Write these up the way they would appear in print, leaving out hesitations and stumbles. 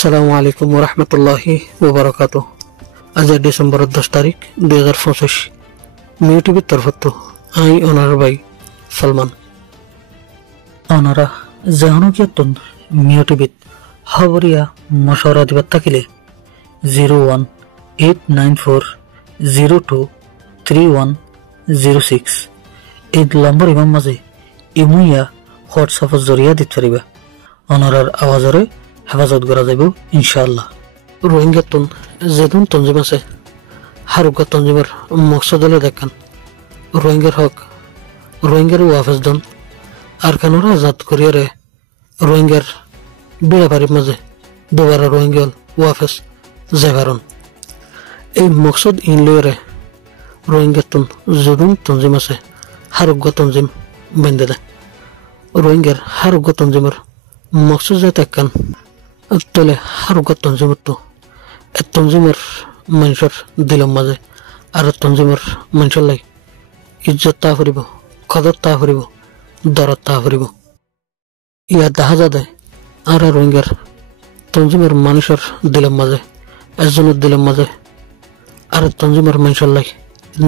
আসসালামু আলাইকুম রহমতুল্লাহি ওবরাকাতুহ। আজ ডিসেম্বর 10 তারিখ 2025 মিউ টিভির তরফত আই অনার ভাই সলমান অনারা জাহানুকিয়তন মিউ টিভিত খবরিয়া মশওয়ারা দিবার থাকিলে 01894023106 এই নম্বর ইমাম মাঝে ইমুইয়া হোয়াটসঅ্যাপের জরিয়া দিতে পারিবা। অনারার আওয়াজরে হেফাজত করা যাব ইনশাআল্লাহ। রোহিঙ্গা যেদিন তঞ্জিম আছে হারুকা তঞ্জিমের মকসদ হলে দেখান রোহিঙ্গার হক রোহিঙ্গার ওয়াফেজ দন আর কানোরা আজাদ করিয়ারে রোহিঙ্গার বিড়াপারির মাঝে দুবারা রোহিঙ্গা ওয়াফেজ জেভারন এই মকসদ ইন লইরে রোহিঙ্গা যেদিন তঞ্জিম আছে হারুকা তঞ্জিম বেঁধে দেয়। রোহিঙ্গার হারুকা তঞ্জিমের মকসদ যে দেখান তলে হারুকা তঞ্জিমের তঞ্জিমের মানুষের দিলম মাঝে আর তঞ্জিমের মানুষের লাই ইজ্জত তা ফুরিব, কদর তা ফুরিব, দরদ তা ফুরিব। ইয়া দেখা যায় আর রোহিঙ্গার তঞ্জিমের মানুষের দিলম মাঝে একজনের দিলম মাঝে আর তঞ্জিমের মানুষের লাই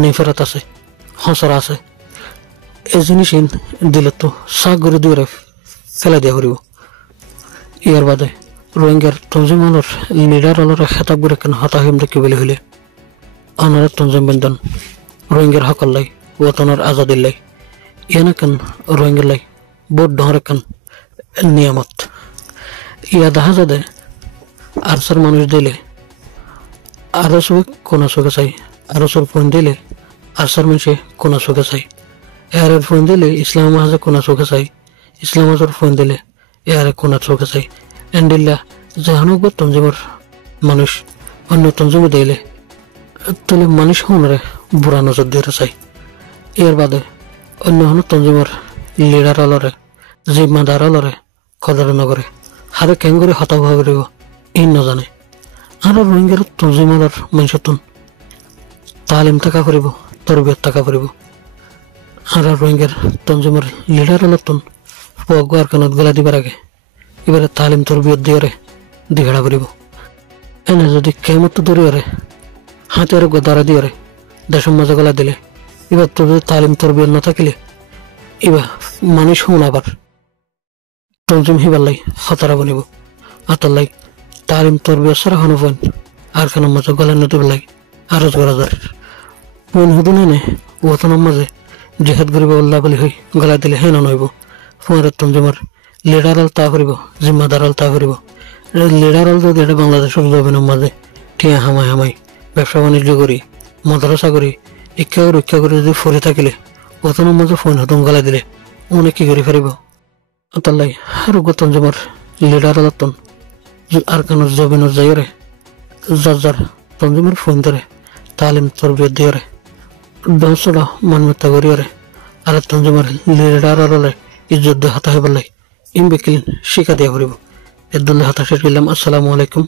নেফেরাত আছে, হসরা আছে। এই জিনিস দিলে তো শাক করে দিয়ে ফেলে দিয়া ফুরিব। ইয়ার বাদে রোহিঙ্গার তঞ্জিমানোর লিডার অলর খেতাব করে কেন হতাহিম দেখি বলে হইলে অনার তঞ্জিম বেন্দন রোহিঙ্গার হকল লাই ওতনের আজাদির লাই ইয়ানা কেন রোহিঙ্গার লাই বোট ডহরে কেন নিয়ামত। ইয়া দেখা যাবে আরসার মানুষ দিলে আরো সবে কোনা চোখে চাই, আরো সব ফোন দিলে আরসার মানুষে কোনা চোখে চাই, এয়ারের ফোন দিলে ইসলাম মাহাজে কোনা চোখে চাই, ইসলাম মাহাজের ফোন দিলে এয়ারে কোনা চোখে চাই। এন্ডিল্লা জাহানুক তঞ্জিমের মানুষ অন্য তঞ্জিমে দিলে তাহলে মানুষ হনরে বুড়া নজর দিয়ে চাই। এর বাদে অন্য হন তঞ্জিমের লিডার অলরে জিম্মাদার অলরে কদর নগরে হারে কেন করে হতাশ হয়ে ই নজানে। আর রোহিঙ্গার তঞ্জিমার মানুষতন তালিম টাকা করিব, তরবিয়ত টাকা করিব। আর রোহিঙ্গার তঞ্জিমের লিডার অলতন পগার কানত গলা দিবার আগে এবারে তালিম তরবিয়ত দিয়ে দিঘাড়া করিব। এনে যদি কেমত দরিয়ারে হাতের দাঁড়া দিয়ে দেশের মাঝে গলা দিলে এবার তো যদি তালিম তরবিয়ত না থাকিলে এবার মানুষ শুন আবার তঞ্জিম হিবার লাই হতারা বনিব। আতার লাই তালিম তরবিয়ত সারা হন ফোন আর কেন মাঝে গলা নতুন লাই আরজ করা যায় ফোন হুদুন এনে ওতনের মাঝে জেহাদ করিব আল্লাহ বলি হই গলা দিলে হেন নইব। ফোনের তঞ্জিমার লিডার আল তা করিব, জিম্মাদার আল তা করিব। লিডার আল যদি এটা বাংলাদেশের জবিনের মাঝে টিয়া হামাই হামাই ব্যবসা বাণিজ্য করি, মাদ্রাসা করি, ইচ্ছা করে যদি ফরে থাকিলে ওতনের মাঝে ফোন হতম গলা দিলে অনেক কি করে ফেরিব। তার লাই আর তঞ্জিমার লিডার আলতন আর কেন জবিনের যাইরে যার যার তঞ্জিমের ফোন ধরে তালিম তরবিয়ত দিয়ে দশটা মান্যতা করিয়ারে আর তঞ্জিমার লিডার আলে ইজ্জত হাতা হইবার লাই ইমবেকিল শিখা দিয়া করিব। এদুল্লাহ হাতা শেষ করলাম। আসসালামু আলাইকুম